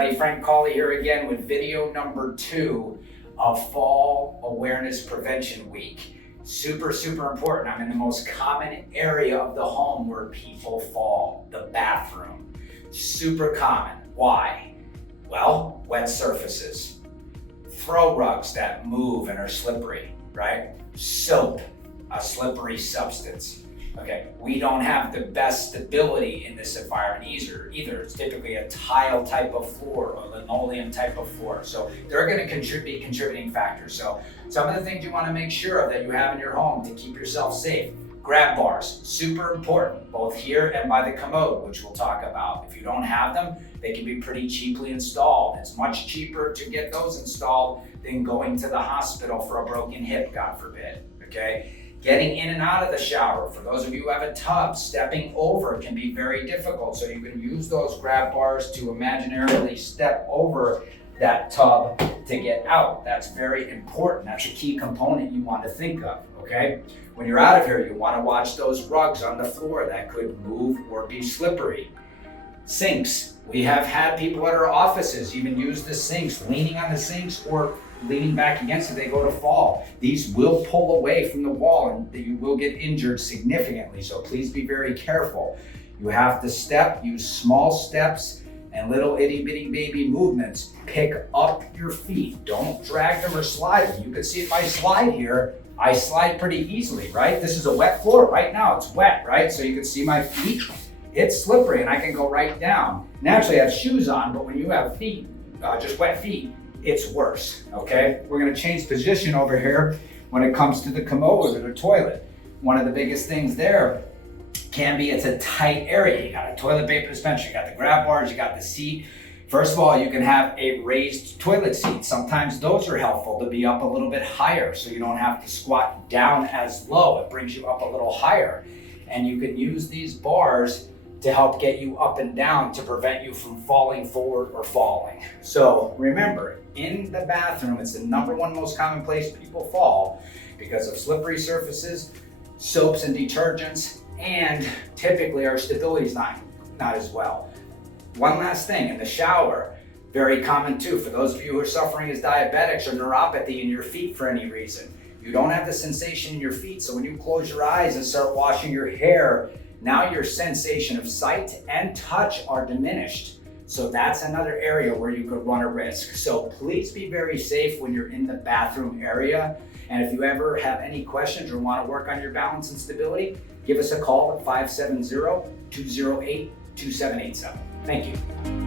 everybody, Frank Cawley here again with video number 2 of Fall Awareness Prevention Week. Super important. I'm in the most common area of the home where people fall, the bathroom. Super common. Why? Well, wet surfaces, throw rugs that move and are slippery, right? Soap, a slippery substance. Okay, we don't have the best stability in this environment either. It's typically a tile type of floor or linoleum type of floor. So they're going to be contributing factors. So some of the things you want to make sure of that you have in your home to keep yourself safe. Grab bars, super important, both here and by the commode, which we'll talk about. If you don't have them, they can be pretty cheaply installed. It's much cheaper to get those installed than going to the hospital for a broken hip, God forbid, okay? Getting in and out of the shower, for those of you who have a tub, stepping over can be very difficult. So you can use those grab bars to imaginarily step over that tub to get out. That's very important. That's a key component you want to think of, okay? When you're out of here, you want to watch those rugs on the floor that could move or be slippery. Sinks. We have had people at our offices even use the sinks, leaning on the sinks or leaning back against it, they go to fall. These will pull away from the wall and you will get injured significantly. So please be very careful. You have to step, use small steps and little itty bitty baby movements. Pick up your feet. Don't drag them or slide them. You can see if I slide here, I slide pretty easily, right? This is a wet floor right now. It's wet, right? So you can see my feet. It's slippery and I can go right down. Naturally I have shoes on, but when you have feet, just wet feet, it's worse, okay? We're gonna change position over here when it comes to the commode or the toilet. One of the biggest things there can be it's a tight area. You got a toilet paper dispenser, you got the grab bars, you got the seat. First of all, you can have a raised toilet seat. Sometimes those are helpful to be up a little bit higher so you don't have to squat down as low. It brings you up a little higher. And you can use these bars to help get you up and down to prevent you from falling forward or falling. So remember, in the bathroom, it's the #1 most common place people fall because of slippery surfaces, soaps and detergents, and typically our stability is not as well. One last thing, in the shower, very common too, for those of you who are suffering as diabetics or neuropathy in your feet for any reason. You don't have the sensation in your feet, so when you close your eyes and start washing your hair, now your sensation of sight and touch are diminished. So that's another area where you could run a risk. So please be very safe when you're in the bathroom area. And if you ever have any questions or want to work on your balance and stability, give us a call at 570-208-2787. Thank you.